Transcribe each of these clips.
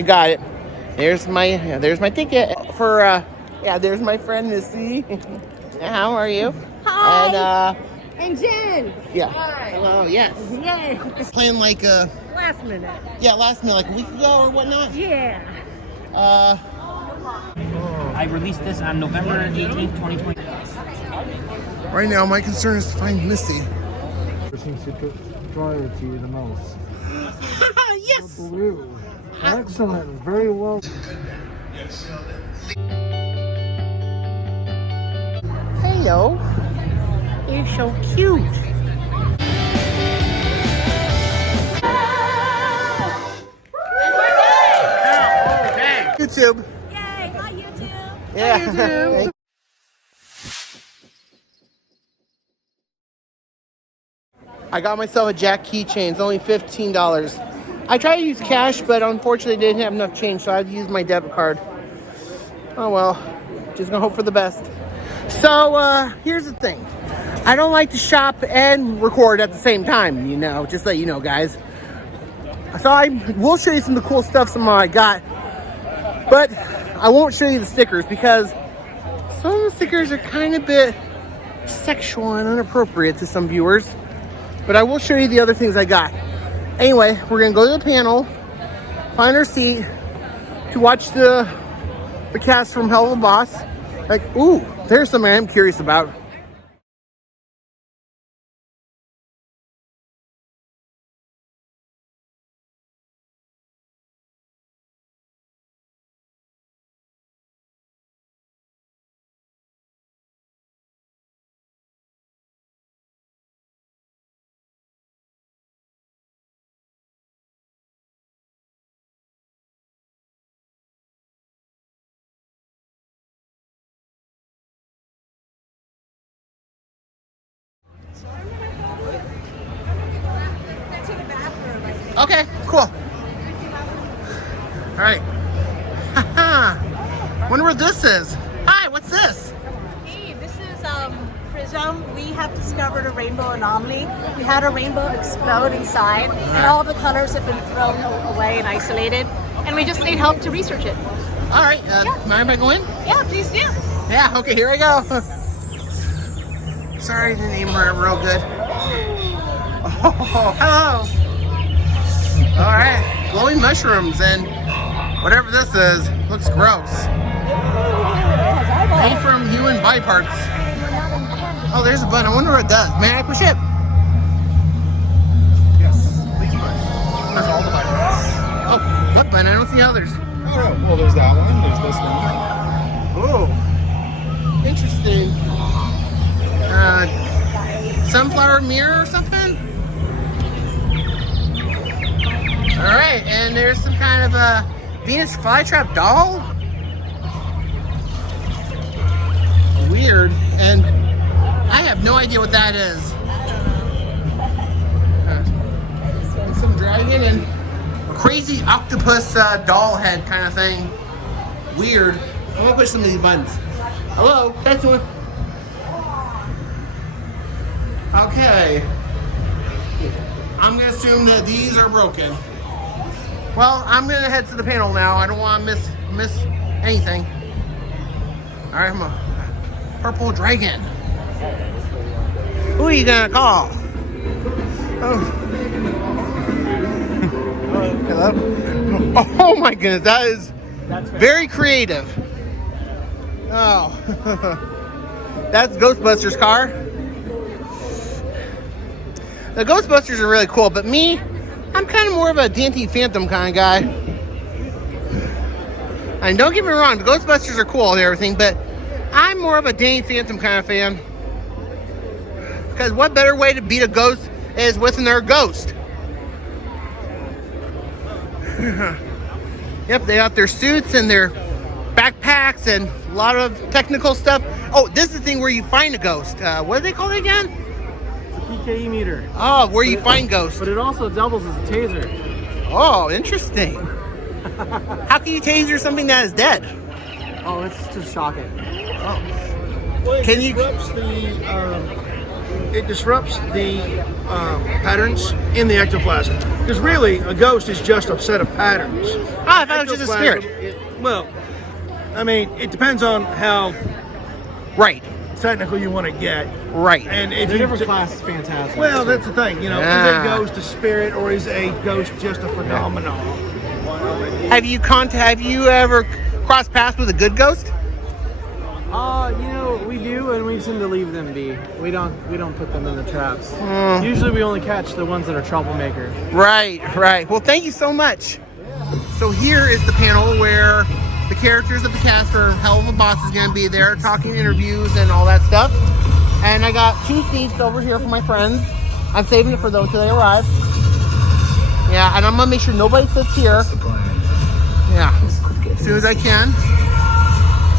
I got it. There's my ticket for yeah, there's my friend Missy. How are you? Hi. And Jen. Yeah. Hi. Hello. Yes. Yay. Playing like Last minute. yeah, last minute, like a week ago or whatnot. Yeah. I released this on November 18th, 2020. Right now, my concern is to find Missy. Seems to drive to you the most. Yes. Blue. Excellent. Very well. Hello. You're so cute. YouTube. Yay. Hi, YouTube. Yeah. YouTube. I got myself a Jack keychain. It's only $15. I tried to use cash, but unfortunately didn't have enough change, so I had to use my debit card. Oh well, just gonna hope for the best. So here's the thing. I don't like to shop and record at the same time, you know, just so you know, guys. So I will show you some of the cool stuff, some of what I got, but I won't show you the stickers because some of the stickers are kind of a bit sexual and inappropriate to some viewers. But I will show you the other things I got. Anyway, we're gonna go to the panel, find our seat to watch the cast from Heelluva Boss. Like, ooh, there's something I'm curious about. Okay, cool. All right. Wonder what this is. Hi, what's this? Hey, this is Prism. We have discovered a rainbow anomaly. We had a rainbow explode inside, and all the colors have been thrown away and isolated. And we just need help to research it. All right, mind if I go in? Yeah, please do. Yeah, okay, here I go. Sorry, the name weren't real good. Oh, hello. All right, glowing mushrooms and whatever this is, looks gross. Made from human body parts. Oh, there's a button. I wonder what it does. May I push it? Yes. Please push. There's all the buttons. Oh, what button? I don't see others. Oh, well, there's that one. There's this one. Oh, interesting. Sunflower mirror or something? All right, and there's some kind of a Venus flytrap doll. Weird, and I have no idea what that is. And some dragon and a crazy octopus doll head kind of thing. Weird. I'm gonna push some of these buttons. Hello, that's one. Okay. I'm gonna assume that these are broken. Well, I'm gonna head to the panel now. I don't want to miss anything. All right, I'm a purple dragon. Who are you gonna call? Oh. Hello. Oh my goodness, that is very creative. Oh, that's Ghostbusters' car. The Ghostbusters are really cool, but me, I'm kind of more of a Dainty Phantom kind of guy. And don't get me wrong, the Ghostbusters are cool and everything, but I'm more of a Dainty Phantom kind of fan. Because what better way to beat a ghost is with another ghost? Yep, they got their suits and their backpacks and a lot of technical stuff. Oh, this is the thing where you find a ghost. What do they call it again? PKE meter. Oh, where you find ghosts. But it also doubles as a taser. Oh, interesting. How can you taser something that is dead? Oh, it's just shocking. Oh. Well, it Can you- disrupts the it disrupts the patterns in the ectoplasm. Because really, a ghost is just a set of patterns. Ah, I thought it was just a spirit. Well, I mean, it depends on how Right. technical you want to get. Right. And if The you different classes, fantastic. well, that's the thing. You know, Yeah. is a ghost a spirit or is a ghost just a phenomenon? Have you ever crossed paths with a good ghost? We do, and we tend to leave them be. We don't put them in the traps. Usually, we only catch the ones that are troublemakers. Right. Well, thank you so much. So here is the panel where the characters of the cast for Heelluva Boss is going to be there, talking interviews and all that stuff. And I got 2 seats over here for my friends. I'm saving it for those till they arrive. Yeah, and I'm going to make sure nobody sits here. Yeah, as soon as I can.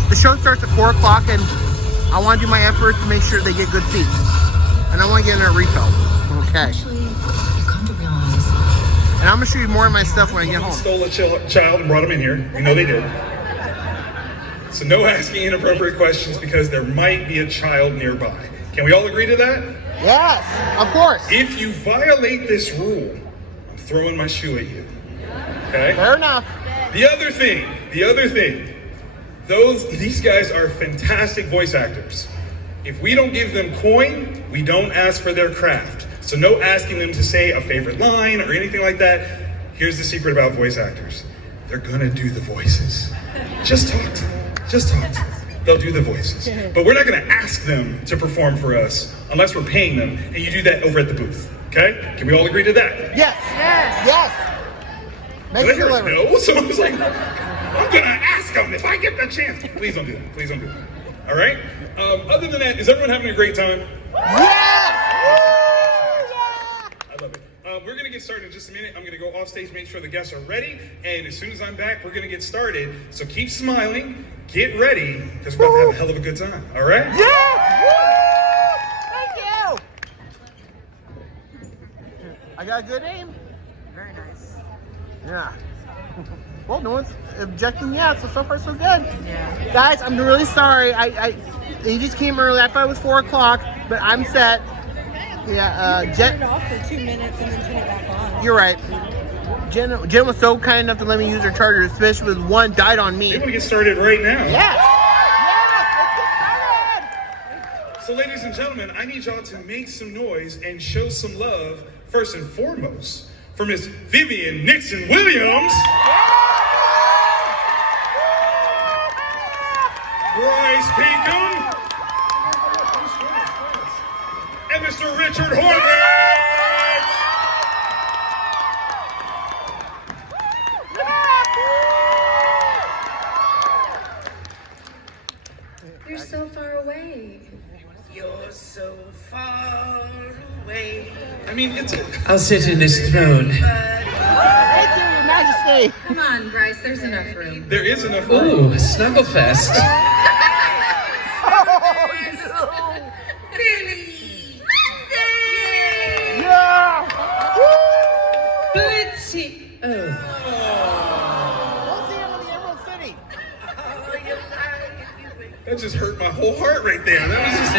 The show starts at 4 o'clock, and I want to do my efforts to make sure they get good seats. And I want to get in a refill. Okay. And I'm going to show you more of my stuff when I get home. Stole a child and brought him in here. We know they did. So no asking inappropriate questions because there might be a child nearby. Can we all agree to that? Yes, of course. If you violate this rule, I'm throwing my shoe at you. Okay? Fair enough. The other thing, these guys are fantastic voice actors. If we don't give them coin, we don't ask for their craft. So no asking them to say a favorite line or anything like that. Here's the secret about voice actors. They're gonna do the voices. Just talk to them. They'll do the voices. But we're not gonna ask them to perform for us unless we're paying them, and you do that over at the booth, okay? Can we all agree to that? Yes. Make Did I sure hear a delivery. no? Someone was like, I'm gonna ask them if I get the chance. Please don't do that. Please don't do that. All right? Other than that, is everyone having a great time? I love it. We're gonna get started in just a minute. I'm gonna go off stage, make sure the guests are ready, and as soon as I'm back, we're gonna get started. So keep smiling, get ready, because we're about to have a hell of a good time. All right? Thank you. I got a good aim. Very nice. Yeah. Well, no one's objecting yet, so far so good. Yeah. Guys, I'm really sorry. He just came early. I thought it was 4 o'clock, but I'm set. Yeah, Turn it off for 2 minutes and then turn it back on. You're right. Jen was so kind enough to let me use her charger, especially with one died on me. We want to get started right now. Yes! So ladies and gentlemen, I need y'all to make some noise and show some love, first and foremost, for Miss Vivian Nixon Williams. Bryce Pinkham. And Mr. Richard Horvitz. You're so far away. You're so far away. I mean, it's a... I'll sit in this throne. Thank you, Your Majesty. Come on, Bryce, there's enough room. There is enough room. Ooh, Snugglefest. Billy! Yeah! Blitzy. Oh. We'll see him in the Emerald City. That just hurt my whole heart right there. That was just...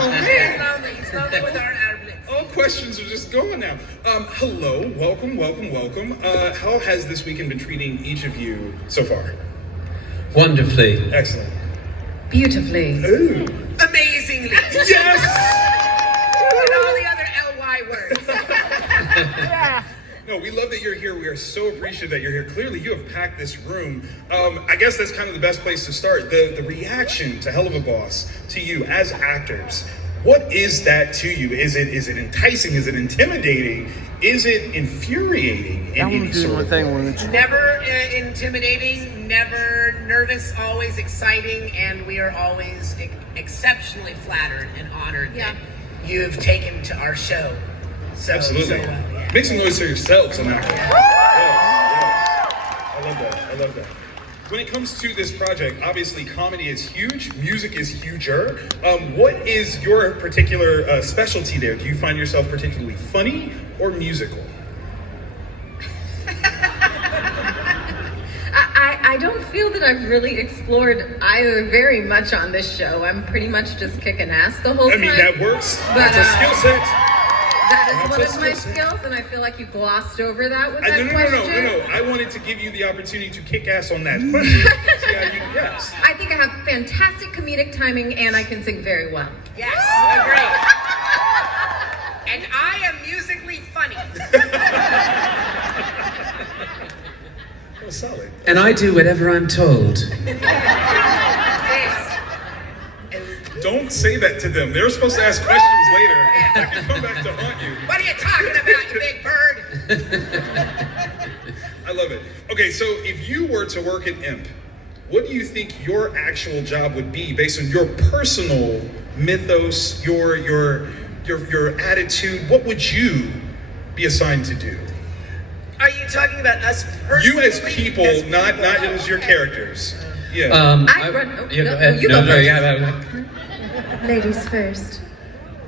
Oh, man. It's lonely with our blitz. All questions are just going now. Hello, welcome. How has this weekend been treating each of you so far? Wonderfully. Excellent. Beautifully. Ooh. Amazingly. Yes! And all the other LY words. Yeah. No, we love that you're here. We are so appreciative that you're here. Clearly, you have packed this room. I guess that's kind of the best place to start. The reaction to Heelluva Boss, to you as actors. What is that to you? Is it enticing? Is it intimidating? Is it infuriating in any sort of way? Never intimidating, never nervous, always exciting, and we are always exceptionally flattered and honored that you've taken to our show. So, Absolutely. yeah. Make some noise for yourselves, I'm acting. Yes. I love that. When it comes to this project, obviously comedy is huge, music is huger. What is your particular specialty there? Do you find yourself particularly funny or musical? I don't feel that I've really explored either very much on this show. I'm pretty much just kicking ass the whole time. I mean, that works. But, That's a skill set. That is That's one a of my skill set. skills, and I feel like you glossed over that with No, that question. no. I wanted to give you the opportunity to kick ass on that question. See how you, yes. I think I have fantastic comedic timing, and I can sing very well. Yes, agree. And I am musically funny. Oh, solid. And I do whatever I'm told. Yes. Don't say that to them. They're supposed to ask questions later. I can come back to haunt you. What are you talking about, you big bird? I love it. Okay, so if you were to work at Imp, what do you think your actual job would be based on your personal mythos, your attitude? What would you be assigned to do? Are you talking about us personally? You as people, not as your characters. Yeah. I run. Oh, Yeah, no, go ahead. you go first. Yeah. Ladies first.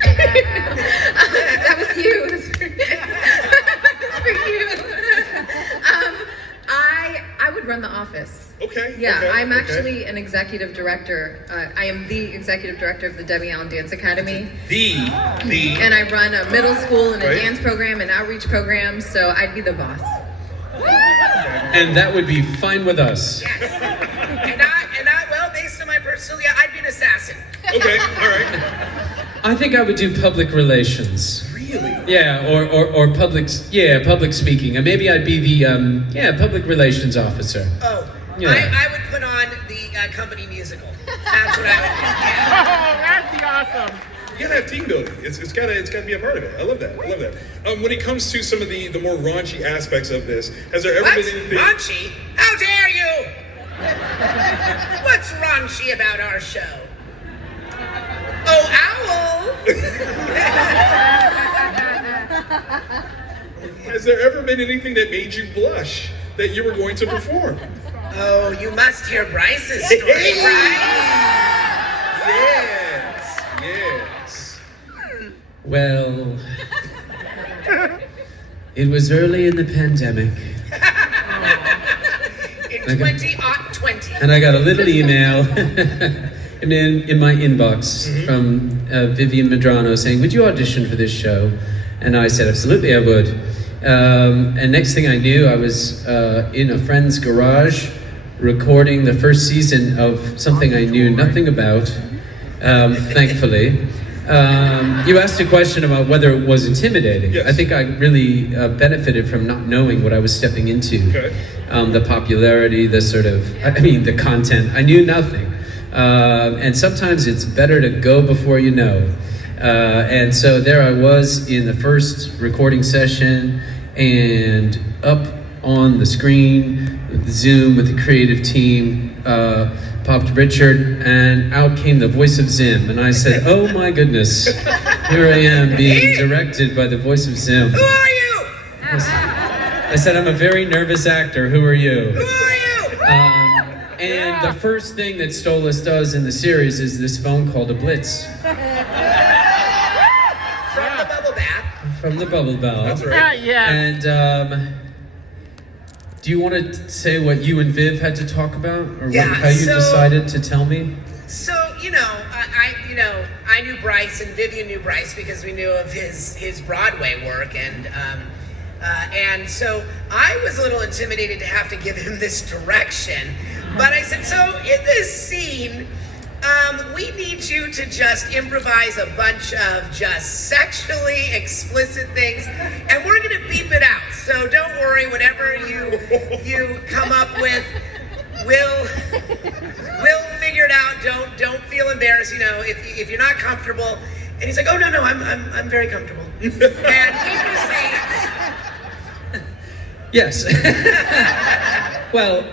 That was you. That's for you. I would run the office. Okay. Yeah, okay, I'm okay. actually an executive director. I am the executive director of the Debbie Allen Dance Academy. And And I run a middle school and a Right. dance program and outreach program, so I'd be the boss. And that would be fine with us. Yes. And I, well, based on my personality, I'd be an assassin. Okay, all right. I think I would do public relations. Really? Yeah, or public speaking. And maybe I'd be the public relations officer. Oh, Yeah. I would put on the company musical. That's what I would do. Yeah. Oh, that'd be awesome. You gotta have team building. It's gotta be a part of it. I love that. When it comes to some of the more raunchy aspects of this, has there ever What's been anything? raunchy? How dare you? What's raunchy about our show? Oh, owl! Has there ever been anything that made you blush that you were going to perform? Oh, you must hear Bryce's story, right? Yes. Well, it was early in the pandemic, In 2020. and I got a little email in my inbox from Vivian Medrano saying, "Would you audition for this show?" And I said, "Absolutely, I would." And next thing I knew, I was in a friend's garage recording the first season of something I knew nothing about, thankfully. You asked a question about whether it was intimidating. Yes. I think I really benefited from not knowing what I was stepping into. Okay. The popularity, the content. I knew nothing. And sometimes it's better to go before you know. And so there I was in the first recording session, and up on the screen, Zoom with the creative team, popped Richard, and out came the voice of Zim. And I said, "Oh my goodness, here I am being directed by the voice of Zim." Who are you? I said, "I'm a very nervous actor. Who are you?" Who are you? And the first thing that Stolas does in the series is this phone call to Blitz From the bubble bath. from the Bubble Bell. That's right. Yeah. And do you want to say what you and Viv had to talk about, or how you decided to tell me? So I knew Bryce, and Vivian knew Bryce because we knew of his Broadway work, and so I was a little intimidated to have to give him this direction. But I said, so in this scene, we need you to just improvise a bunch of just sexually explicit things, and we're gonna beep it out. So don't worry, whatever you come up with, we'll figure it out. Don't feel embarrassed. If you're not comfortable. And he's like, oh no, I'm very comfortable. And he proceeds. Yes. Well,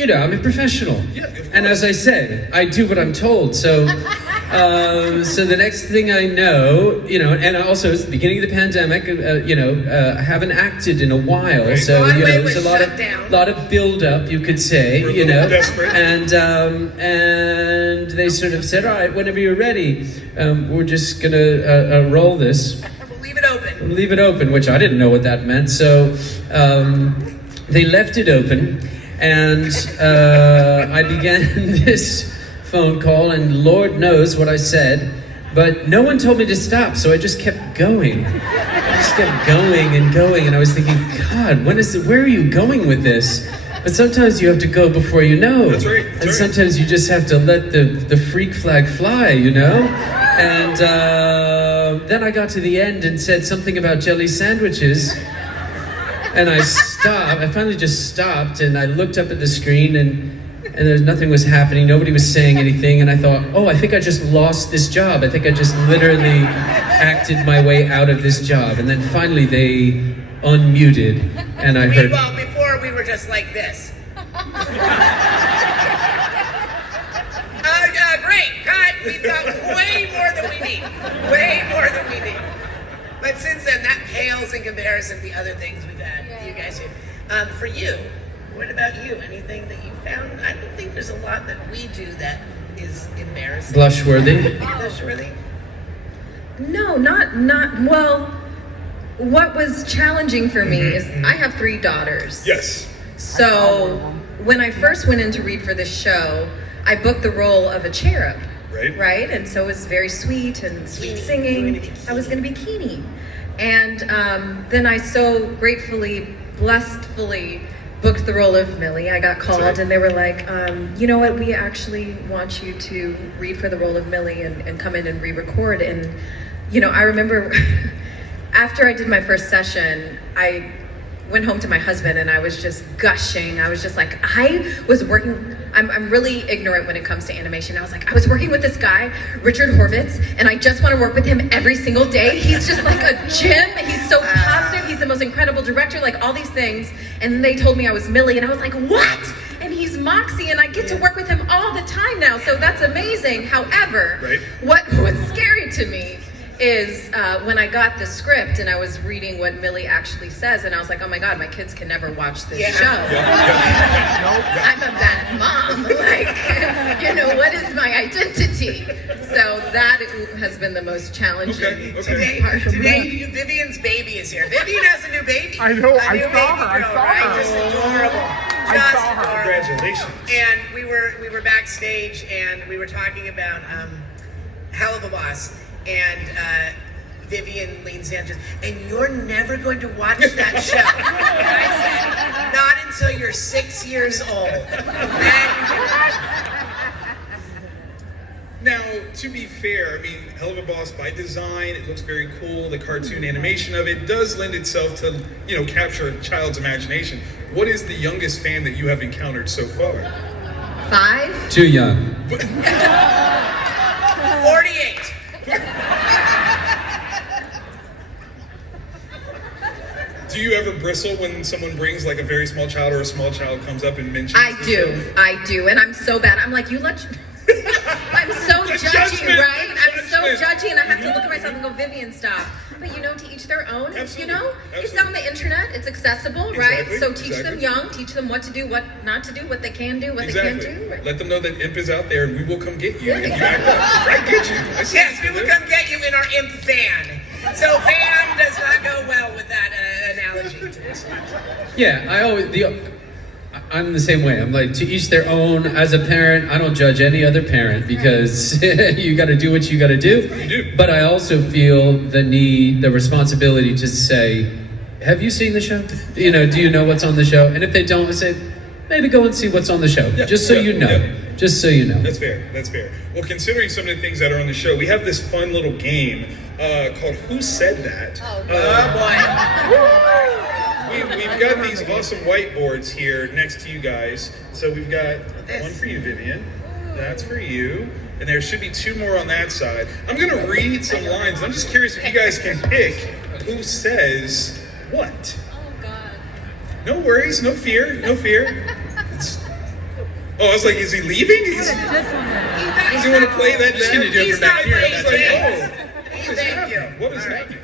I'm a professional. Yeah, of course. And as I said, I do what I'm told. So the next thing I know, and also it's the beginning of the pandemic, I haven't acted in a while. Right. So, Broadway there's was a shut down. lot of build up, you could say, We're a little desperate. And they sort of said, all right, whenever you're ready, we're just gonna roll this. We'll leave it open. Leave it open, which I didn't know what that meant. So they left it open, And I began this phone call, and Lord knows what I said, but no one told me to stop, so I just kept going. I just kept going, and I was thinking, God, where are you going with this? But sometimes you have to go before you know. That's right. And sometimes you just have to let the freak flag fly, you know? And then I got to the end and said something about jelly sandwiches. And I stopped. I finally just stopped, and I looked up at the screen, and nothing was happening. Nobody was saying anything, and I thought, oh, I think I just lost this job. I think I just literally acted my way out of this job. And then finally they unmuted, and I heard... Well, before we were just like this. Great, cut. We've got way more than we need. Way more than we need. But since then, that pales in comparison to the other things we've had. You guys do. For you, what about you? Anything that you found? I don't think there's a lot that we do that is embarrassing. Blushworthy? Blushworthy? No, not well. What was challenging for me is I have 3 daughters. Yes. So when I first went in to read for this show, I booked the role of a cherub. Right? And so it was very sweet and sweet singing. I was going to be Keenie. And then I so gratefully, blessedly booked the role of Millie. I got called and they were like, you know what, we actually want you to read for the role of Millie and come in and re-record. And, you know, I remember after I did my first session, I went home to my husband and I was just gushing. I was just like, I'm really ignorant when it comes to animation. I was like, I was working with this guy, Richard Horvitz, and I just want to work with him every single day. He's just like a gem. He's so positive. He's the most incredible director, like all these things. And then they told me I was Millie, and I was like, what? And he's Moxie, and I get to work with him all the time now. So that's amazing. However, what was scary to me is when I got the script and I was reading what Millie actually says, and I was like, oh my God, my kids can never watch this show. I'm a bad mom. Like, you know, what is my identity? So that has been the most challenging part of Today, Vivian's baby is here. Vivian has a new baby. I know, I saw her. Just adorable. I saw her. Congratulations. And we were backstage and we were talking about Heelluva Boss. And Vivian leans in and you're never going to watch that show. And I said, not until you're 6 years old. Now, to be fair, I mean, Heelluva Boss by design, it looks very cool. The cartoon animation of it does lend itself to, you know, capture a child's imagination. What is the youngest fan that you have encountered so far? 5? Too young. 48. Do you ever bristle when someone brings like a very small child or a small child comes up and mentions I do, and I'm so bad. I'm like, I'm so judgy, right? I'm so judgy, and I have to look at myself and go, Vivian, stop. But you know, to each their own. Absolutely. You know, it's on the internet. It's accessible, right? So teach them young, teach them what to do, what not to do, what they can do, what they can't do. Right? Let them know that imp is out there, and we will come get you if you act up. I get you. Yes, we will come get you in our imp van. So van does not go well with that analogy. Yeah, I'm the same way. I'm like, to each their own. As a parent, I don't judge any other parent because you got to do what you got to do. You do. But I also feel the responsibility to say, have you seen the show? You know, do you know what's on the show? And if they don't, I say, maybe go and see what's on the show. Just so you know. Yeah. Just so you know. That's fair. That's fair. Well, considering some of the things that are on the show, we have this fun little game called Who Said That? We've got these awesome whiteboards here next to you guys. So we've got one for you, Vivian. That's for you. And there should be 2 more on that side. I'm going to read some lines. I'm just curious if you guys can pick who says what. Oh, God. No worries. No fear. No fear. I was like, is he leaving? Does he want to play that? He's going to do it from back here. He's like, what is happening?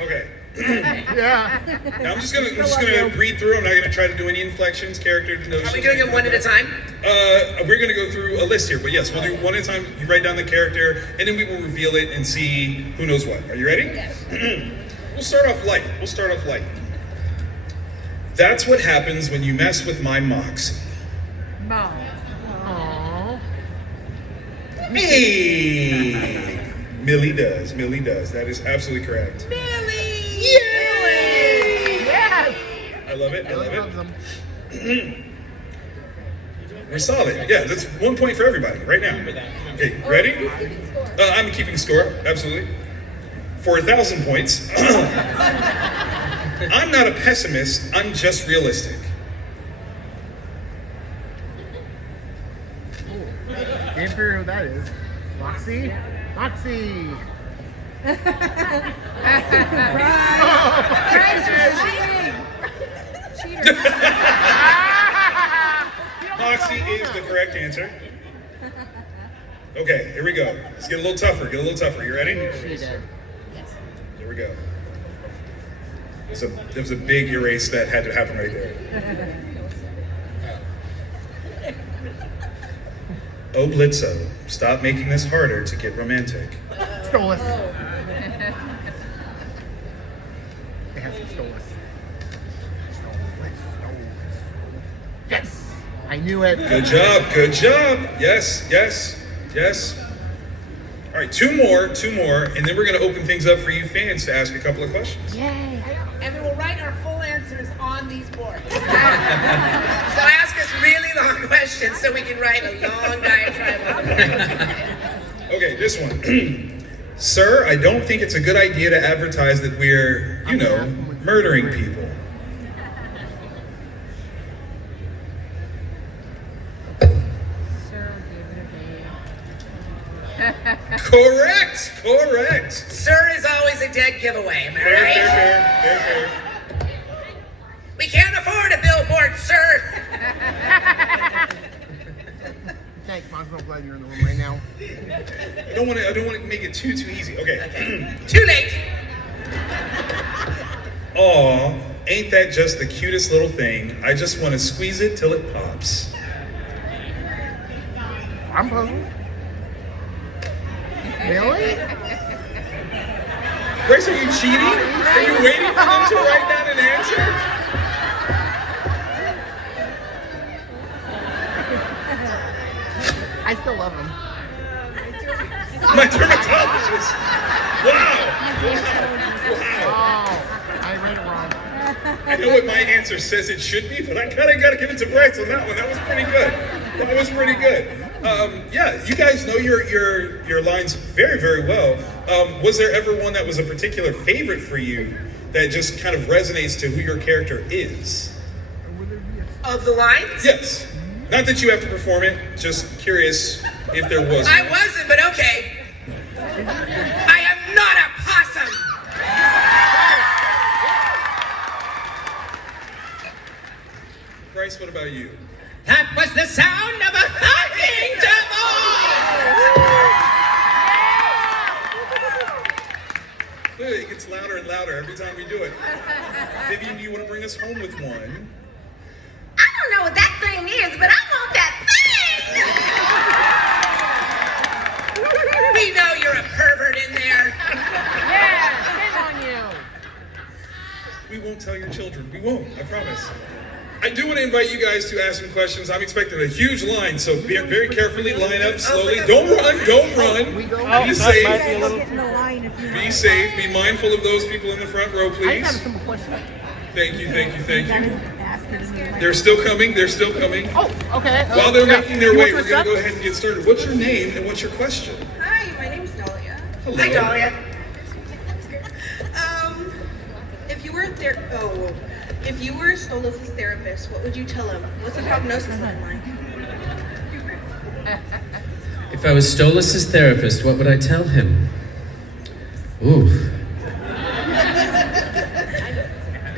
Okay. Yeah. Now I'm just gonna read through. I'm not gonna try to do any inflections, character notions. Are we doing it one at a time? We're gonna go through a list here, but yes, we'll do one at a time. You write down the character, and then we will reveal it and see who knows what. Are you ready? Yes. We'll start off light. That's what happens when you mess with my moxie. No. Hey! Millie does. That is absolutely correct. Millie! Yay! Yes. I love it. Ellie loves them. We're solid. Yeah, that's 1 point for everybody right now. Okay, ready? I'm keeping score, absolutely. For 1,000 points. I'm not a pessimist, I'm just realistic. Can't figure who that is. Moxie? Moxie! Moxie is the correct answer. Okay, here we go. Let's get a little tougher. You ready? She did. Here we go. There was a big erase that had to happen right there. Oh, Blitzo, stop making this harder to get romantic. Stolus. It has to be Stolus. Yes! I knew it. Good job. Yes. All right, two more, and then we're gonna open things up for you fans to ask a couple of questions. Yay. And we will write our full answers on these boards. So ask us really long questions so we can write a long diatribe on the board. Okay, this one. Sir, I don't think it's a good idea to advertise that we're, murdering people. Correct. Sir is always a dead giveaway, am I right? Fair. We can't afford a billboard, sir. Thanks, Mom. I'm glad you're in the room right now. I don't want to make it too easy. Okay. Too late. Aw, ain't that just the cutest little thing? I just want to squeeze it till it pops. I'm puzzled. Really? Grace, are you cheating? Are you waiting for them to write down an answer? I still love him. My dermatologist. Wow. Oh, I read it wrong. I know what my answer says it should be, but I kind of got to give it to Bryce on that one. That was pretty good. Yeah, you guys know your lines very, very well. Was there ever one that was a particular favorite for you that just kind of resonates to who your character is? Of the lines? Yes. Not that you have to perform it, just curious if there was. I wasn't, but okay. I am not a possum. Bryce, what about you? That was the sound of a thumping devil! Clearly, it gets louder and louder every time we do it. Vivian, do you want to bring us home with one? I don't know what that thing is, but I want that thing! We know you're a pervert in there. Yeah, shame on you. We won't tell your children. We won't, I promise. I do want to invite you guys to ask some questions. I'm expecting a huge line, so very carefully line up slowly. Don't run. Be safe. Be safe. Be mindful of those people in the front row, please. Thank you. They're still coming. Oh, okay. While they're making their way, we're going to go ahead and get started. What's your name and what's your question? Hi, my name's Dahlia. Hello. Hi, Dahlia. If you were Stolas' therapist, what would you tell him? What's the prognosis looking like? If I was Stolas' therapist, what would I tell him? Ooh.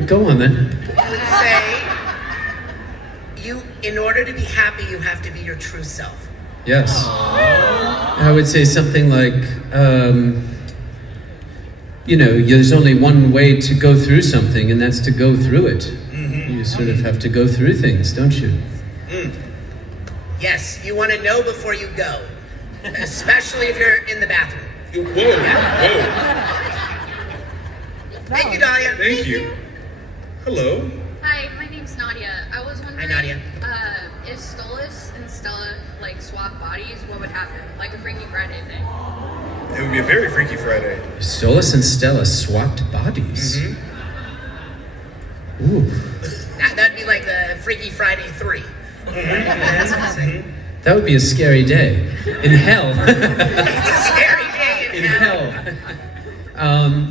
Go on then. I would say, in order to be happy, you have to be your true self. Yes. I would say something like, there's only one way to go through something, and that's to go through it. Mm-hmm. You sort of have to go through things, don't you? Mm. Yes, you want to know before you go, especially if you're in the bathroom. Whoa. Thank you, Dahlia. Thank you. Hello. Hi, Hi, my name's Nadia. I was wondering, Hi, Nadia. If Stolas and Stella like swap bodies, what would happen? Like a Freaky Friday thing. It would be a very Freaky Friday. Stolas and Stella swapped bodies. Mm-hmm. Ooh. That'd be like the Freaky Friday 3. That's what I'm saying. That would be a scary day. In hell. It's a scary day In hell.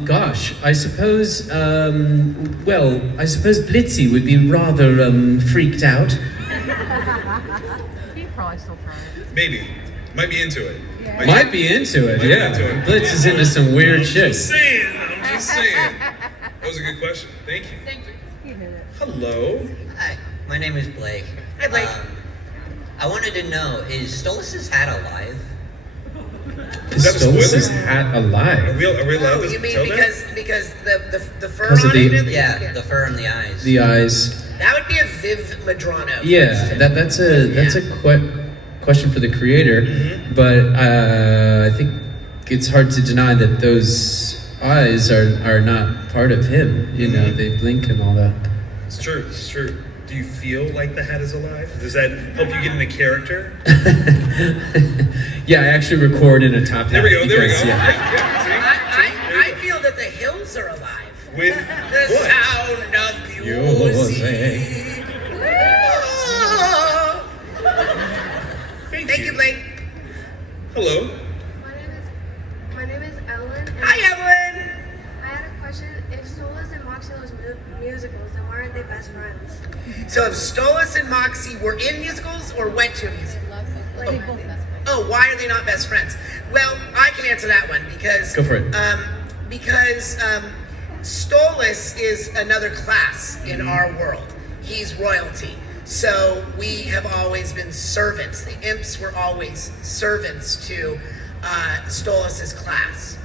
Gosh, I suppose, I suppose Blitzy would be rather, freaked out. He'd probably still try it. Maybe. Might be into it. Might be into it, yeah. Blitz is into some weird shit. I'm just saying. That was a good question. Thank you. Thank you. Hello. Hi, my name is Blake. Hi, Blake. I wanted to know, is Stolas' hat alive? Is Stolas' hat alive? Are we allowed to You mean tell because the fur Because on of it? Yeah, the fur and the eyes. The eyes. That would be a Viv Madrano. Yeah, that's a question for the creator, but I think it's hard to deny that those eyes are not part of him. You know, they blink and all that. It's true. It's true. Do you feel like the hat is alive? Does that help you get into character? Yeah, I actually record in a top hat. There we go. because, Yeah. I feel that the hills are alive. With the what? sound of music. Thank you, Blake. Hello. My name is Ellen. Hi, Evelyn. I had a question. If Stolas and Moxie was musicals, then why aren't they best friends? So if Stolas and Moxie were in musicals or went to a musical? Why are they not best friends? Well, I can answer that one because Go for it. Because Stolas is another class in our world. He's royalty. So we have always been servants. The imps were always servants to Stolas' class.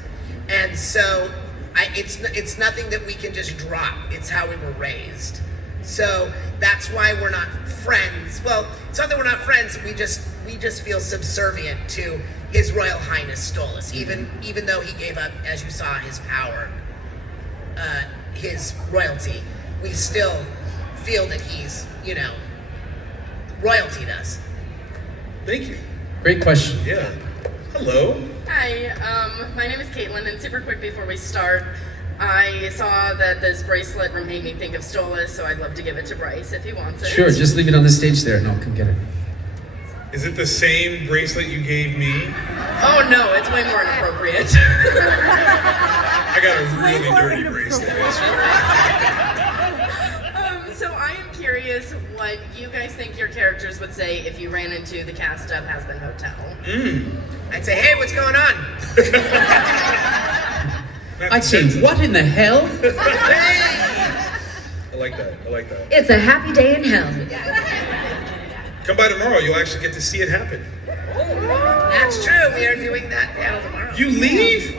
And so it's nothing that we can just drop. It's how we were raised. So that's why we're not friends. Well, it's not that we're not friends. We just feel subservient to His Royal Highness Stolas, even though he gave up, as you saw, his power, his royalty. We still feel that he's, royalty to us. Thank you. Great question. Yeah. Hello. Hi, my name is Caitlin, and super quick before we start, I saw that this bracelet made me think of Stolas, so I'd love to give it to Bryce if he wants it. Sure, just leave it on the stage there and I'll come get it. Is it the same bracelet you gave me? Oh no, it's way more inappropriate. I got a really dirty bracelet. So I am curious what you guys think your characters would say if you ran into the cast of Has Been Hotel. I'd say, hey, what's going on? I'd say, what in the hell? I like that. It's a happy day in hell. Come by tomorrow. You'll actually get to see it happen. That's true. We are doing that panel tomorrow. You leave?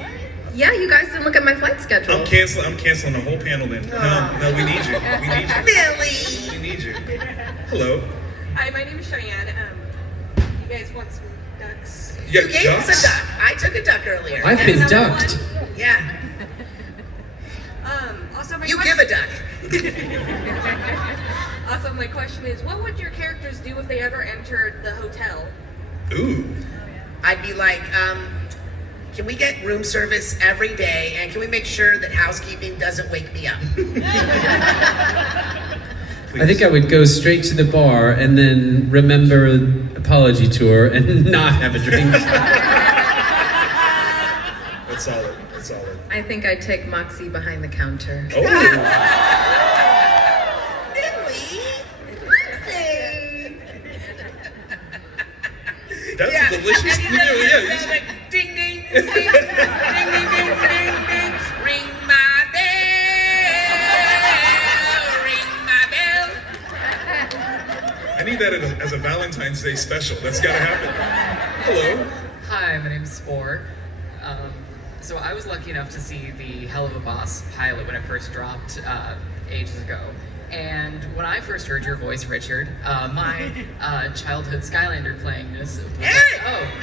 Yeah, you guys didn't look at my flight schedule. I'm canceling the whole panel then. No, we need you. Billy! We need you. Hello. Hi, my name is Cheyenne. You guys want some ducks? You gave us a duck. I took a duck earlier. I've been ducked. Yeah. Also, You give a duck. Also, my question is, what would your characters do if they ever entered the hotel? Ooh. I'd be like, can we get room service every day, and can we make sure that housekeeping doesn't wake me up? I think I would go straight to the bar and then remember apology tour and not have a drink. That's solid. I think I'd take Moxie behind the counter. Oh. That's a delicious. Yeah. Ding, ding, ding, ding, ding, ding, ding, ding. Ring my bell. I need that as a Valentine's Day special. That's gotta happen. Hello. Hi, my name's Spore. So I was lucky enough to see the Heelluva Boss pilot when it first dropped ages ago. And when I first heard your voice, Richard, my childhood Skylander playing this was Hey!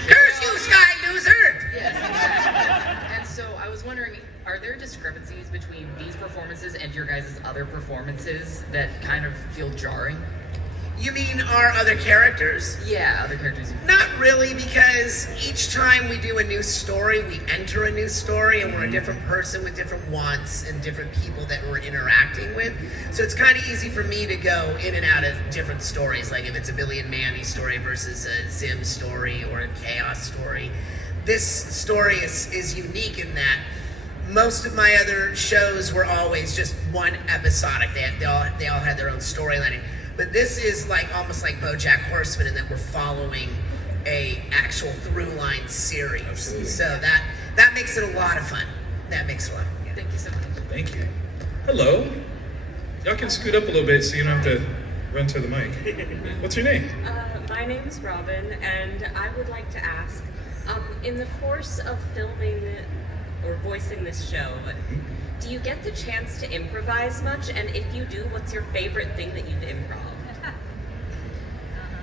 Curse you, Sky Loser! Yes, exactly. And so I was wondering, Are there discrepancies between these performances and your guys' other performances that kind of feel jarring? You mean our other characters? Yeah, other characters. Not really, because each time we do a new story, we enter a new story, and we're a different person with different wants and different people that we're interacting with. So it's kind of easy for me to go in and out of different stories, like if it's a Billy and Mandy story versus a Zim story or a Chaos story. This story is unique in that most of my other shows were always just one episodic. They all had their own storyline. But this is like almost like BoJack Horseman in that we're following a actual through line series. Absolutely. So that makes it a lot of fun. That makes it a lot of fun. Thank you so much. Thank you. Hello. Y'all can scoot up a little bit so you don't have to run to the mic. What's your name? My name is Robin, and I would like to ask, in the course of filming or voicing this show, do you get the chance to improvise much? And if you do, what's your favorite thing that you've improv?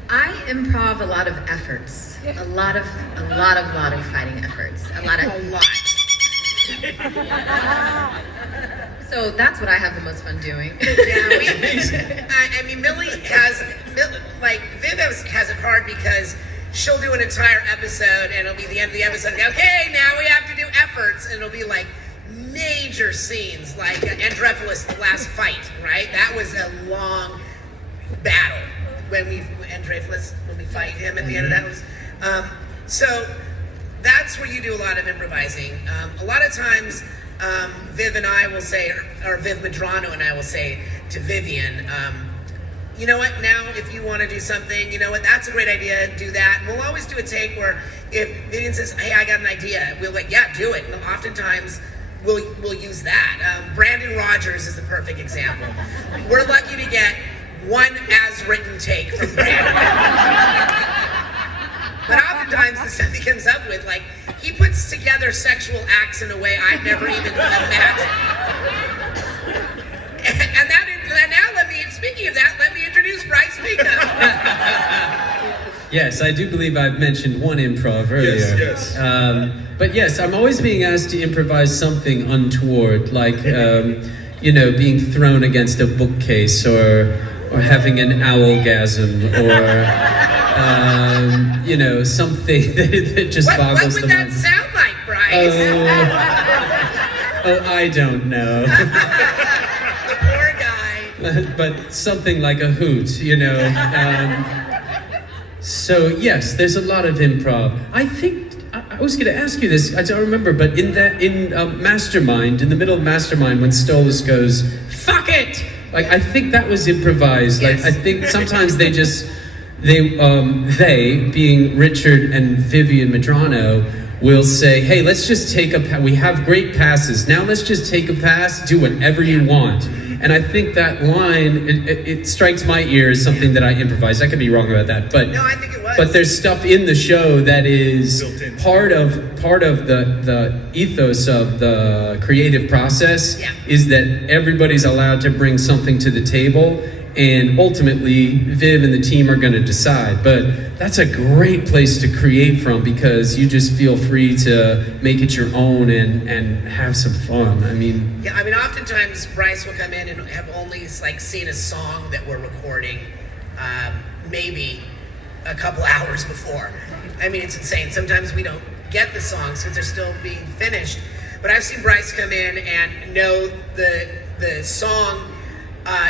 I improv a lot of efforts, a lot of fighting efforts, a lot. So that's what I have the most fun doing. Yeah, I mean, Millie Viv has it hard because she'll do an entire episode and it'll be the end of the episode. Okay, now we have to do efforts, and it'll be like major scenes, like Androphilis, the last fight, right? That was a long battle when we fight him at the end of that was. So that's where you do a lot of improvising. A lot of times, Viv and I will say, or Viv Medrano and I will say to Vivian, you know what, now if you want to do something, you know what, that's a great idea, do that. And we'll always do a take where if Vivian says, hey, I got an idea, we'll like, yeah, do it. And oftentimes we'll use that. Brandon Rogers is the perfect example. We're lucky to get one as written take from Brandon. But oftentimes the stuff he comes up with, like, he puts together sexual acts in a way I've never even imagined. And now speaking of that, let me introduce Bryce Pico. Yes, I do believe I've mentioned one improv earlier. Yes. But yes, I'm always being asked to improvise something untoward, like, being thrown against a bookcase or having an owlgasm or, something that just boggles the mind. What would that sound like, Bryce? I don't know. The poor guy. But something like a hoot, So yes, there's a lot of improv. I think I was going to ask you this. I don't remember, but in Mastermind, in the middle of Mastermind, when Stolas goes, "Fuck it!" Like, I think that was improvised. Yes. Like, I think sometimes they being Richard and Vivian Medrano, will say, "Hey, let's just take we have great passes. Now let's just take a pass. Do whatever you want." And I think that line, it strikes my ear as something that I improvised. I could be wrong about that, but no, I think it was. But there's stuff in the show that is part of the ethos of the creative process. Is that everybody's allowed to bring something to the table, and ultimately Viv and the team are going to decide. But that's a great place to create from, because you just feel free to make it your own and have some fun. I mean, oftentimes Bryce will come in and have only seen a song that we're recording, maybe a couple hours before. I mean, it's insane. Sometimes we don't get the songs because they're still being finished. But I've seen Bryce come in and know the song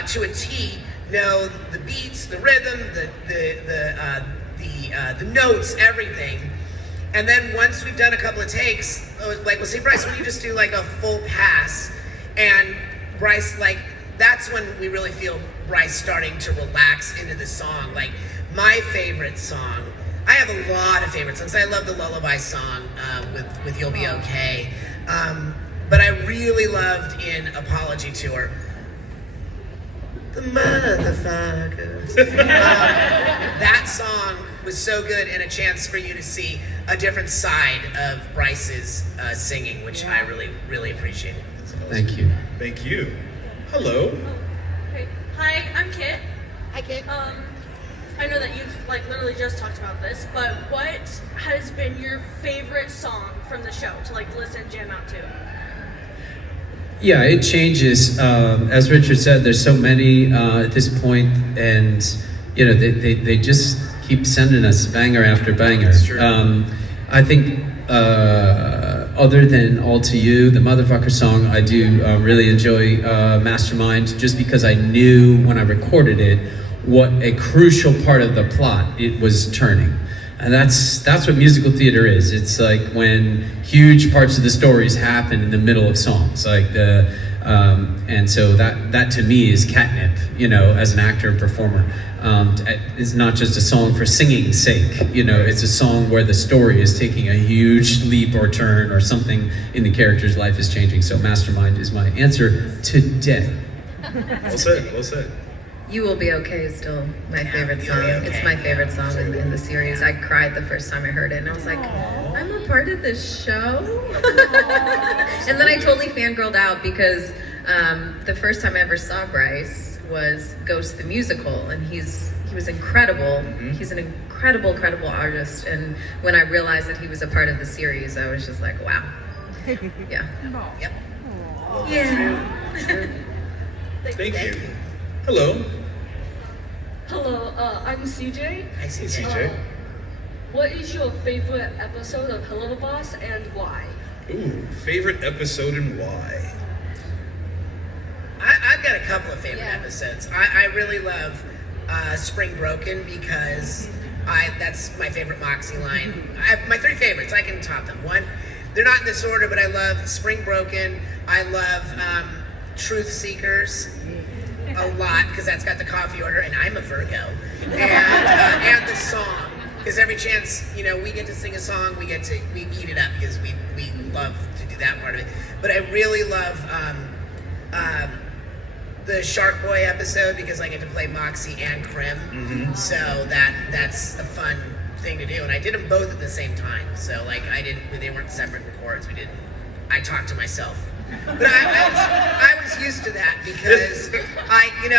to a T, know the beats, the rhythm, the notes, everything. And then once we've done a couple of takes, we'll say, Bryce, will you just do a full pass? And Bryce, that's when we really feel Bryce starting to relax into the song. Like, my favorite song, I have a lot of favorite songs. I love the Lullaby song with You'll Be Okay. But I really loved in Apology Tour, the motherfuckers. That song was so good, and a chance for you to see a different side of Bryce's singing, which I really, really appreciated. Thank you. Thank you. Hello. Okay. Hi, I'm Kit. Hi, Kit. I know that you've literally just talked about this, but what has been your favorite song from the show to listen, jam out to? Yeah, it changes. As Richard said, there's so many at this point, and you know they just keep sending us banger after banger. That's true. I think other than All To You, the motherfucker song, I do really enjoy Mastermind, just because I knew when I recorded it what a crucial part of the plot it was turning. And that's what musical theater is. It's like when huge parts of the stories happen in the middle of songs, like the, and so that to me is catnip, you know, as an actor and performer. It's not just a song for singing's sake, you know, it's a song where the story is taking a huge leap or turn, or something in the character's life is changing. So Mastermind is my answer today. Well said, well said. You Will Be Okay is still my favorite song. It's my favorite song in the series. I cried the first time I heard it, and I was like, I'm a part of this show? And then I totally fangirled out because the first time I ever saw Bryce was Ghost the Musical, and he was incredible. He's an incredible artist, and when I realized that he was a part of the series, I was just like, wow. Yeah. Yep. Yeah. Thank you. Hello. Hello, I'm CJ. Hi, CJ. CJ. What is your favorite episode of Heelluva Boss and why? Ooh, favorite episode and why? I've got a couple of favorite episodes. I really love Spring Broken because that's my favorite Moxie line. I have my three favorites. I can top them. One, they're not in this order, but I love Spring Broken. I love Truth Seekers a lot because that's got the coffee order, and I'm a Virgo. And the song, because every chance we get to sing a song, we eat it up because we love to do that part of it. But I really love the Shark Boy episode because I get to play Moxie and Krim. So that's a fun thing to do, and I did them both at the same time. So they weren't separate records. I talked to myself. But I was used to that because in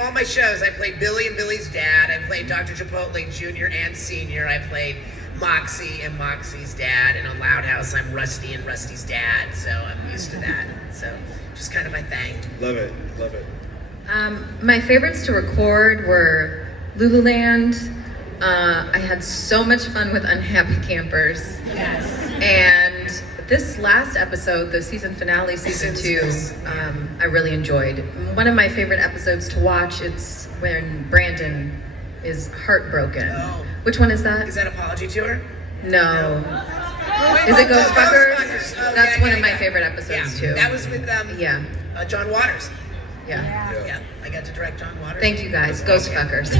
all my shows, I played Billy and Billy's dad. I played Dr. Chipotle Jr. and Senior. I played Moxie and Moxie's dad. And on Loud House, I'm Rusty and Rusty's dad. So I'm used to that. So just kind of my thing. Love it. Love it. My favorites to record were Lululand. I had so much fun with Unhappy Campers. Yes. And this last episode, the season finale, season 2, I really enjoyed. One of my favorite episodes to watch, it's when Brandon is heartbroken. Oh. Which one is that? Is that Apology Tour? No. Is it Ghostbusters? That's one of my favorite episodes too. That was with John Waters. Yeah. I got to direct John Waters. Thank you guys, Ghostfuckers.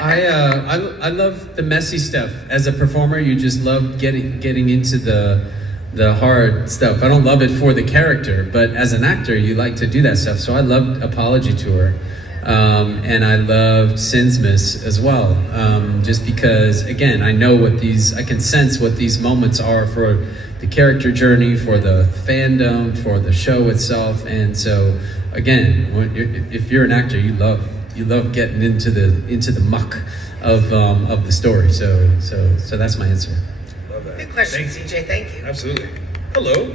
I love the messy stuff. As a performer, you just love getting into the hard stuff. I don't love it for the character, but as an actor, you like to do that stuff. So I loved Apology Tour, and I loved Sinsmas as well. Just because, again, I can sense what these moments are for the character journey, for the fandom, for the show itself. And so, again, if you're an actor, you love getting into the muck of the story. So that's my answer. Love that. Good question, CJ. Thank you. Absolutely. Hello.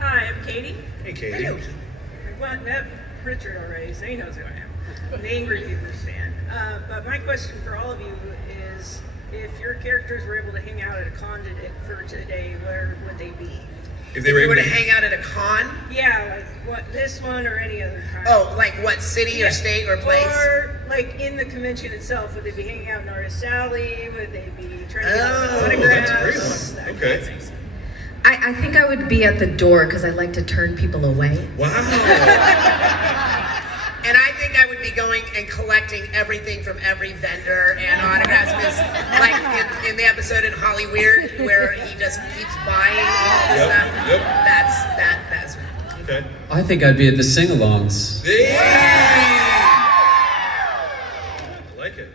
Hi, I'm Katie. Hey, Katie. Hello. I met Richard already, so he knows who I am. I'm an Angry Beavers fan. But my question for all of you is, if your characters were able to hang out at a con for today, where would they be? If they were to hang out at a con? Yeah, like this one or any other con. Oh, like what city or state or place? Or like in the convention itself, would they be hanging out in Artist Alley? Would they be trying to get autographs? That's a great one. Okay. I think I would be at the door because I like to turn people away. Wow. And I think I would be going and collecting everything from every vendor and autographs, because like in the episode in Hollyweird where he just keeps buying all this stuff. Yep. That's okay. I think I'd be at the sing-alongs. Yeah. I like it.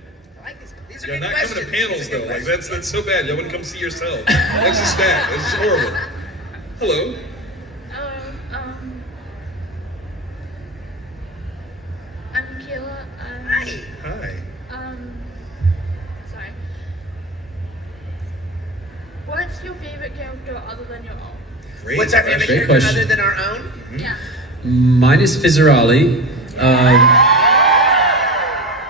These are You're good not questions. coming to panels though. Like that's so bad. Y'all wouldn't come see yourself. That's just bad. That's just horrible. Hello. I'm Kayla. Hi. Hi. Sorry. What's your favorite character other than your own? Great. What's our favorite Great character question. other than our own? Yeah. Mine is Fizzarali.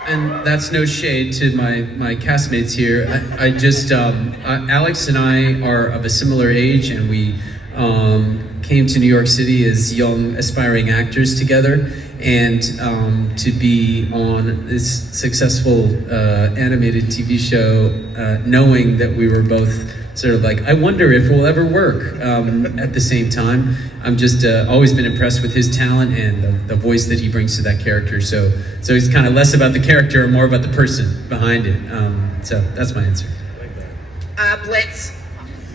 And that's no shade to my castmates here. I just, Alex and I are of a similar age, and we came to New York City as young aspiring actors together. And to be on this successful animated TV show, knowing that we were both sort of like, I wonder if we'll ever work at the same time. I'm just always been impressed with his talent and the voice that he brings to that character. So it's kind of less about the character and more about the person behind it. So that's my answer. Blitz.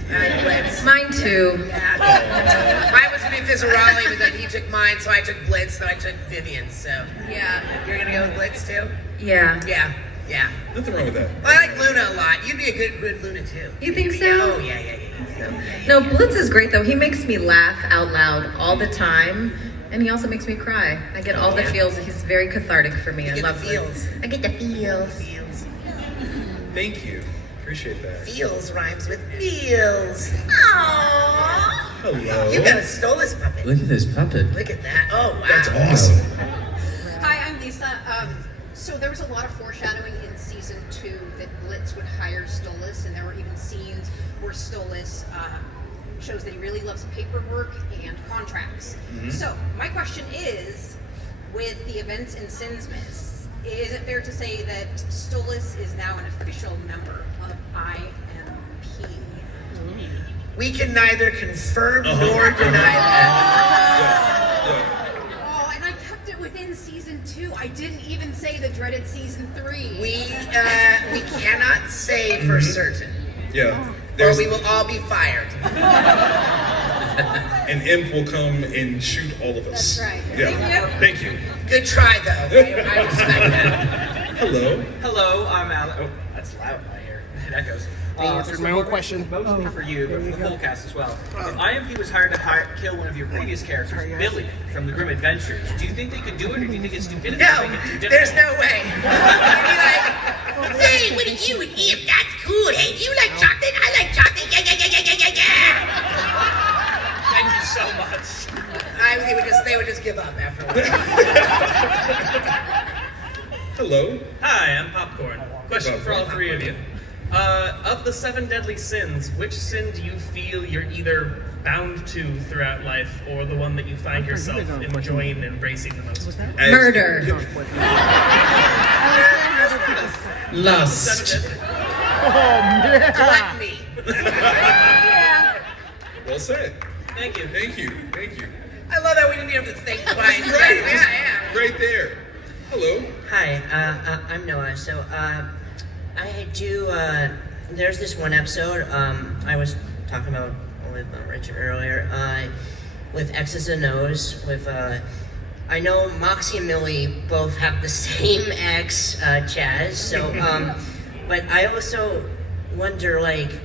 Blitz. Mine too. Yeah. Mine was gonna be Fizzarali, but then he took mine, so I took Blitz, then I took Vivian. So Yeah. you're gonna go with Blitz too? Yeah. Yeah. Nothing wrong with that. I like Luna a lot. You'd be a good Luna too. You think so? Oh yeah. No, Blitz is great though. He makes me laugh out loud all the time, and he also makes me cry. I get all the feels. He's very cathartic for me. I love feels. I get the feels. Thank you. Appreciate that. Feels rhymes with meals. Aww. Hello. You got a Stolas puppet. Look at this puppet. Look at that. Oh wow. That's awesome. Hi, I'm Lisa. So there was a lot of foreshadowing in season 2 that Blitz would hire Stolas, and there were even scenes where Stolas shows that he really loves paperwork and contracts. So my question is, with the events in Sinsmith, is it fair to say that Stolas is now an official member of IMP? We can neither confirm nor deny that. Oh, and I kept it within season 2. I didn't even say the dreaded season 3. We cannot say for certain. Yeah. Or we will all be fired. An imp will come and shoot all of us. That's right. Yeah. Thank you. Good try, though. I respect that. Hello. Hello, I'm Alex. Oh, that's loud out here. It echoes. They answered my own question. Mostly for you, but for the whole cast as well. If IMP was hired to kill one of your previous characters, Billy, from the Grim Adventures, do you think they could do it, or do you think it's stupidity? No, there's no way. You'd be like, hey, what are you and him? That's cool. Hey, do you like chocolate? I like chocolate. Yeah. Thank you so much. They would just give up after a while. Hello. Hi, I'm Popcorn. Question for all three of you. Of the 7 deadly sins, which sin do you feel you're either bound to throughout life, or the one that you find yourself enjoying and embracing the most? Murder. Lust. Gluttony. Well said. Thank you. Thank you. Thank you. I love that we didn't have to think twice. Right. Yeah. Right there. Hello. Hi, I'm Noah. So, I do, there's this one episode, I was talking about with Richard earlier, with X's and O's, with, I know Moxie and Millie both have the same ex, Chaz, so, but I also wonder, like,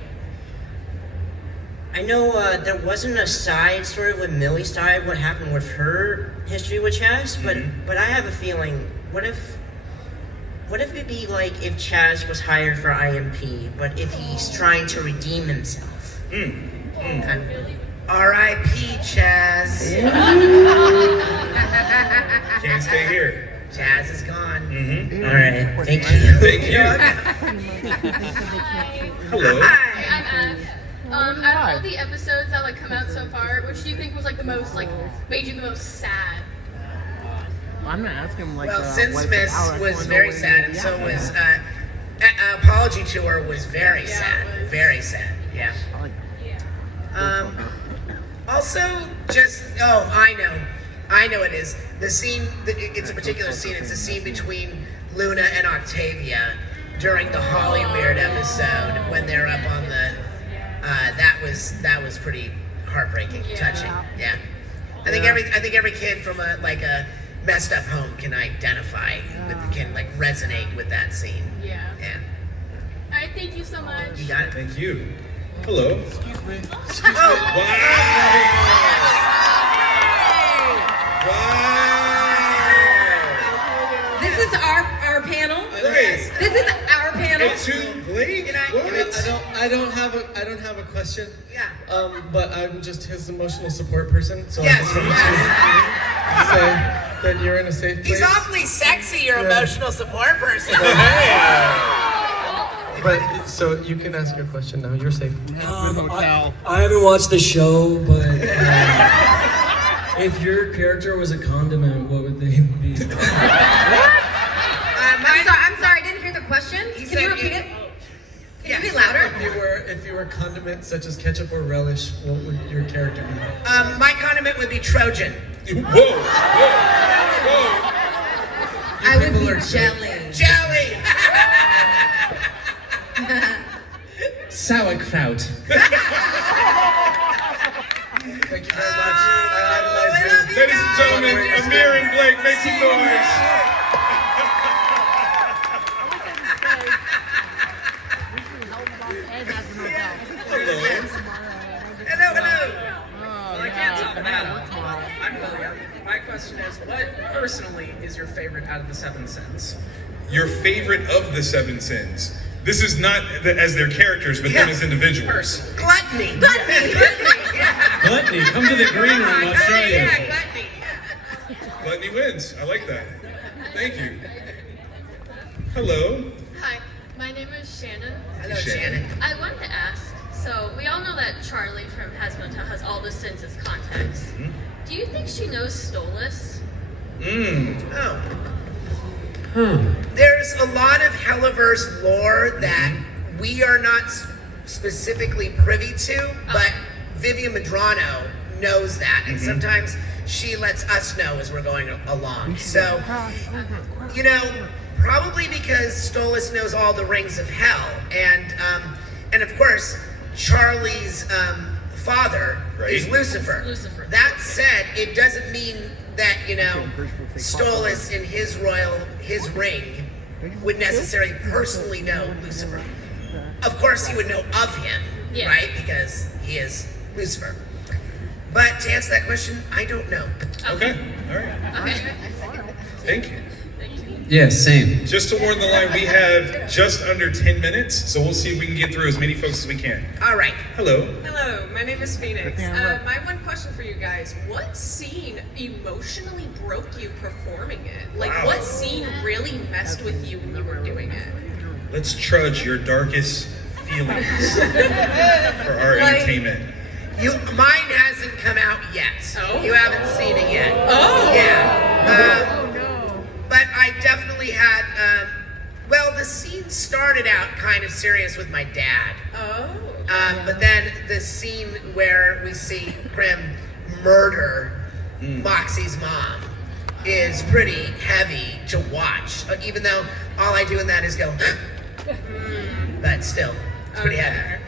I know there wasn't a side story with Millie's side, what happened with her history with Chaz, but I have a feeling, what if it'd be like if Chaz was hired for IMP, but if he's trying to redeem himself? R.I.P. Chaz. Can't stay here. Chaz is gone. All right, thank you. Thank you. Hello. Hi. I'm Ash. Out of all the episodes that come out so far, which do you think was the most made you the most sad? I'm gonna ask him Well, Sinsmith was very sad, and so was Apology Tour was very sad. Very sad. Yeah. Also, just I know it is the scene. It's a particular scene. It's a scene between Luna and Octavia during the Holly Weird episode when they're up on the. That was pretty heartbreaking, touching. Yeah. I think every kid from a messed up home can identify with, can resonate with that scene. Yeah. Yeah. All right, thank you so much. You got it. Thank you. Hello. Excuse me. Wow. This is our panel. Right. This is our panel. And to Blake. Can I So I don't have a question. Yeah. But I'm just his emotional support person. So Yes, I just wanted to say that you're in a safe place. He's awfully sexy, your emotional support person. But so you can ask your question now. You're safe. I haven't watched the show, but if your character was a condiment, what would they be? I'm sorry, I didn't hear the question. Can you repeat it? Can you be louder? If you were condiment such as ketchup or relish, what would your character be? My condiment would be Trojan. Whoa! I would be jelly. Jelly! Sauerkraut. Thank you very much. Ladies and gentlemen, Amir and Blake, make some noise. Hello. Well, I can't top that. I'm William. My question is, what personally is your favorite out of the 7 sins? Your favorite of the 7 sins. This is not as their characters, but them as individuals. Gluttony. Gluttony, come to the green room, I'll show you. Yeah, gluttony. Gluttony wins. I like that. Thank you. Hello. Hi, my name is Shannon. Hello, Shannon. I wanted to ask, so we all know that Charlie from Hazmotel has all the sins as context. Mm-hmm. Do you think she knows Stolas? Oh. There's a lot of Heelluvaverse lore that we are not specifically privy to, but Vivian Medrano knows that, and sometimes she lets us know as we're going along. So, you know, probably because Stolas knows all the rings of hell, and of course, Charlie's father is Lucifer. That said, it doesn't mean that, you know, Stolas in his ring would necessarily personally know Lucifer. Of course, he would know of him, right? Because he is Lucifer. But to answer that question, I don't know. Okay. All right. Thank you. Yeah, same. Just to warn the line, we have just under 10 minutes, so we'll see if we can get through as many folks as we can. All right. Hello. Hello, my name is Phoenix. My one question for you guys, what scene emotionally broke you performing it? Like, what scene really messed with you when you were doing it? Let's trudge your darkest feelings for our entertainment. Mine hasn't come out yet. Oh. You haven't seen it yet. Oh. Yeah. But I definitely had, well, the scene started out kind of serious with my dad. Oh. But then the scene where we see Krim murder Moxie's mom is pretty heavy to watch. Even though all I do in that is go, but still, it's pretty heavy.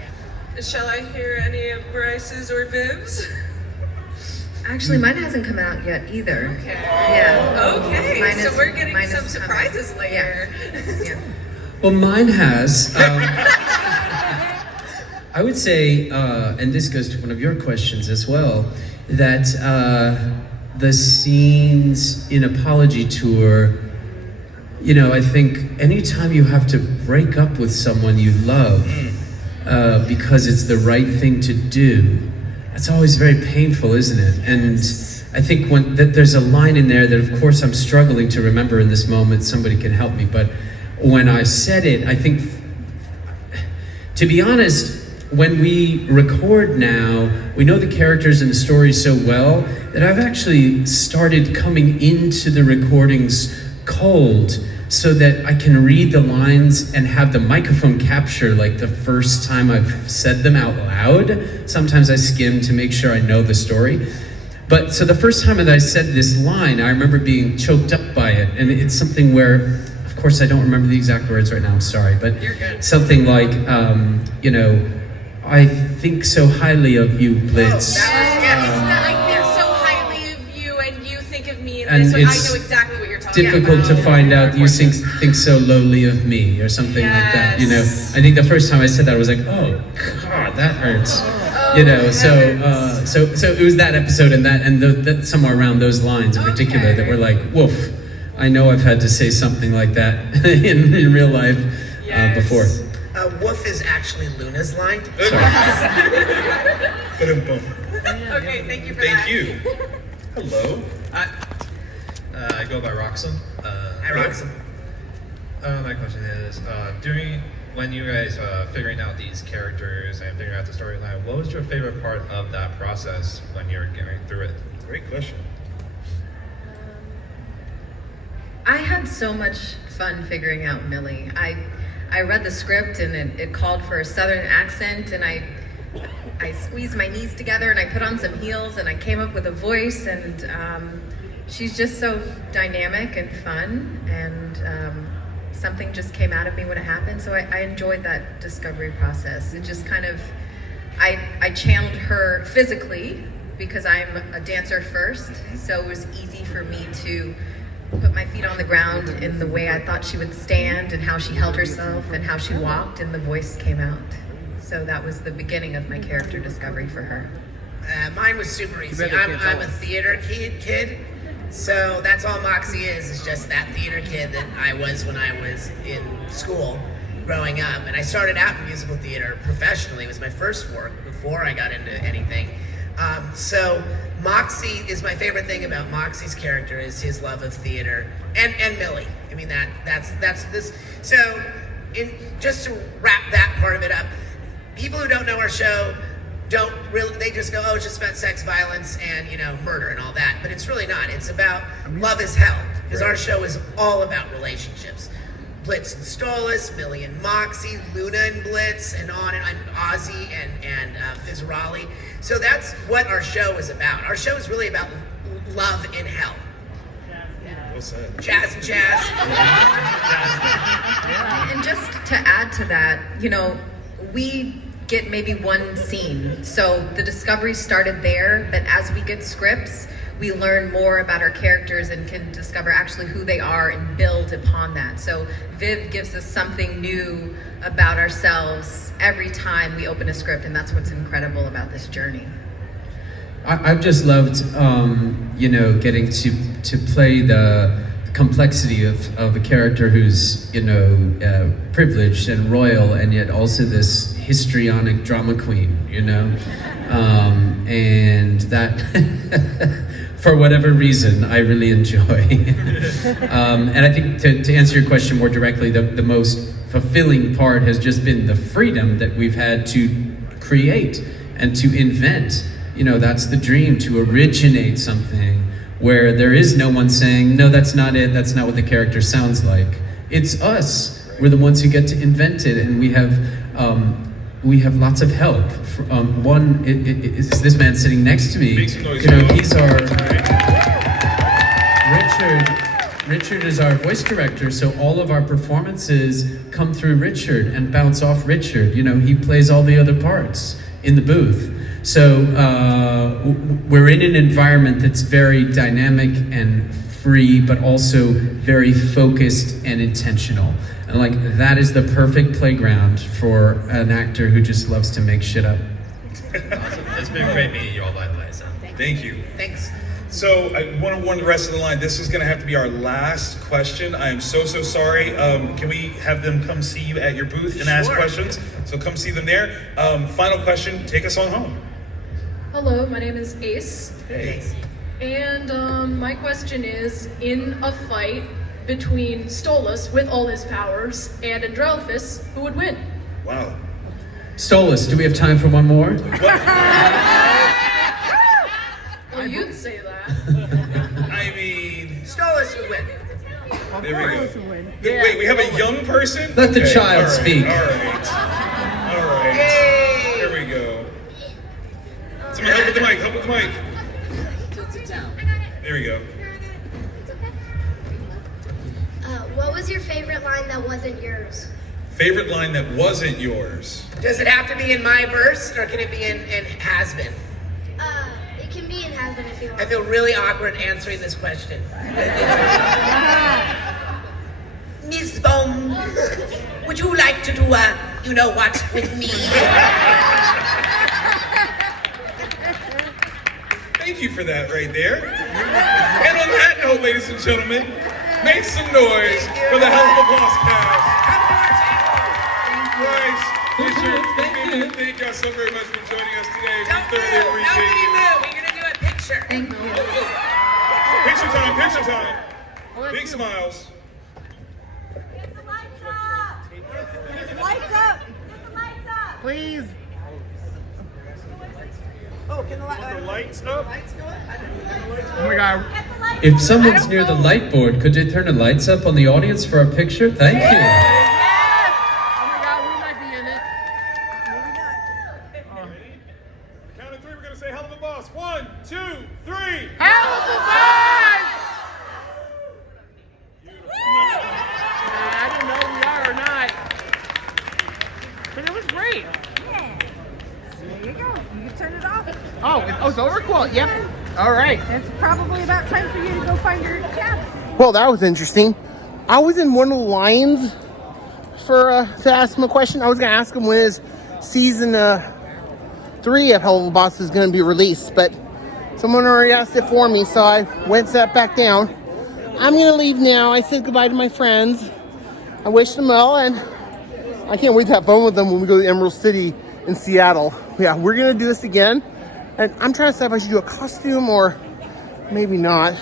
Shall I hear any of Bryce's or Viv's? Actually, mine hasn't come out yet either. Okay. Yeah. Okay, Mine so is- we're getting mine some is surprises coming. later. Yeah. Well, mine has. I would say, and this goes to one of your questions as well, that the scenes in Apology Tour, you know, I think anytime you have to break up with someone you love because it's the right thing to do, that's always very painful, isn't it? And I think there's a line in there that, of course, I'm struggling to remember in this moment. Somebody can help me. But when I said it, I think, to be honest, when we record now, we know the characters and the stories so well that I've actually started coming into the recordings cold so that I can read the lines and have the microphone capture like the first time I've said them out loud. Sometimes I skim to make sure I know the story. But so the first time that I said this line, I remember being choked up by it. And it's something where, of course, I don't remember the exact words right now, I'm sorry. But something like, you know, I think so highly of you, Blitz. Like, they're so highly of you, and you think of me in And this way. I it's know exactly what you're talking about. difficult to find out you think so lowly of me, or something like that. You know, I think the first time I said that, I was like, oh God, that hurts. You know, so it was that episode and that somewhere around those lines in particular that were like, woof. I know I've had to say something like that in real life before. Woof is actually Luna's line. Okay, thank you for Thank that. you. Hello. I go by Roxum. Hi, Roxum. My question is, when you guys figuring out these characters and figuring out the storyline, what was your favorite part of that process when you're going through it? Great question. I had so much fun figuring out Millie. I read the script and it called for a southern accent, and I squeezed my knees together and I put on some heels and I came up with a voice, and she's just so dynamic and fun, and something just came out of me when it happened. So I enjoyed that discovery process. It just kind of, I channeled her physically because I'm a dancer first, so it was easy for me to put my feet on the ground in the way I thought she would stand and how she held herself and how she walked, and the voice came out. So that was the beginning of my character discovery for her. Mine was super easy. I'm a theater kid, so that's all Moxie is just that theater kid that I was when I was in school growing up. And I started out in musical theater professionally. It was my first work before I got into anything. So Moxie is my favorite thing about Moxie's character is his love of theater and Millie. I mean that's this. So just to wrap that part of it up, people who don't know our show don't really, they just go, oh, it's just about sex, violence, and murder and all that. But it's really not. It's about love is hell, because our show is all about relationships. Blitz and Stolas, Millie and Moxie, Luna and Blitz, and on and on, Ozzy and Fizzarali. So that's what our show is about. Our show is really about love in hell. Well said. Jazz and jazz. And just to add to that, we get maybe one scene. So the discovery started there, but as we get scripts, we learn more about our characters and can discover actually who they are and build upon that. So Viv gives us something new about ourselves every time we open a script, and that's what's incredible about this journey. I've just loved, getting to play the complexity of a character who's, privileged and royal, and yet also this histrionic drama queen, and that, for whatever reason, I really enjoy. And I think to answer your question more directly, the most fulfilling part has just been the freedom that we've had to create and to invent. That's the dream, to originate something where there is no one saying, no, that's not it, that's not what the character sounds like. It's us. We're the ones who get to invent it, and we have lots of help. One is this man sitting next to me. Make some noise, He's our Richard is our voice director, so all of our performances come through Richard and bounce off Richard. He plays all the other parts in the booth. So we're in an environment that's very dynamic and free, but also very focused and intentional. And that is the perfect playground for an actor who just loves to make shit up. Awesome. It's been great meeting you all, by the way. So. Thank you. Thanks. So I want to warn the rest of the line, this is going to have to be our last question. I am so sorry. Can we have them come see you at your booth and ask questions? So come see them there. Final question, take us on home. Hello, my name is Ace. Hey. And my question is, in a fight between Stolas with all his powers and Androphis, who would win? Wow. Stolas, do we have time for one more? Well, you'd say that. I mean... Stolas would win. There we go. Wait, we have a young person? Let the child speak. All right. Yay! There we go. Someone help with the mic, Tilt it down. There we go. What was your favorite line that wasn't yours? Favorite line that wasn't yours? Does it have to be in my verse, or can it be in Has Been? It can be in Has Been if you want. I feel really awkward answering this question. Miss Bone, would you like to do you know what with me? Thank you for that right there. And on that note, ladies and gentlemen, make some noise for the Heelluva Boss cast. Bryce, Richard, thank y'all so very much for joining us today. We thoroughly appreciate Nobody you. move. We're gonna do a picture. Thank you. Picture time, picture time. Big smiles. Lights up! Please. Oh, can the lights up? Oh my God. If someone's near the light board, could they turn the lights up on the audience for a picture? Thank you. Oh my God, we might be in it. Count of three, we're gonna say Heelluva Boss. 1, 2, 3. Heelluva Boss! I don't know if we are or not. But it was great. There you go. You can turn it off. Oh, it's over? Cool. Yep. All right. It's probably about time for you to go find your cab. Well, that was interesting. I was in one of the lines for to ask him a question. I was going to ask him when his season 3 of Heelluva Boss is going to be released, but someone already asked it for me, so I went sat back down. I'm going to leave now. I said goodbye to my friends. I wish them well, and I can't wait to have fun with them when we go to Emerald City in Seattle. Yeah, we're going to do this again. And I'm trying to decide if I should do a costume or maybe not.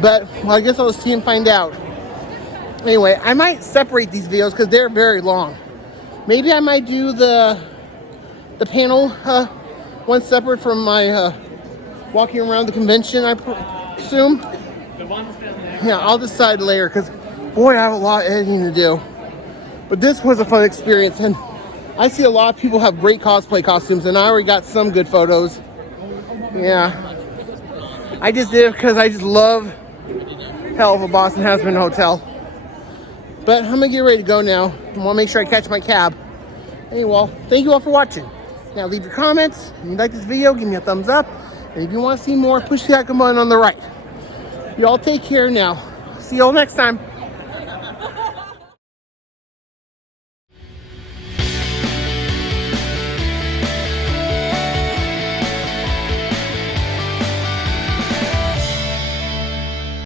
But, well, I guess I'll see and find out. Anyway, I might separate these videos because they're very long. Maybe I might do the panel one separate from my walking around the convention, I assume. Yeah, I'll decide later because, boy, I have a lot of editing to do. But this was a fun experience, and I see a lot of people have great cosplay costumes, and I already got some good photos. Yeah. I just did it because I just love Heelluva Boss and Has Been Hotel. But I'm going to get ready to go now. I want to make sure I catch my cab. Anyway, thank you all for watching. Now leave your comments. If you like this video, give me a thumbs up. And if you want to see more, push the icon button on the right. You all take care now. See you all next time.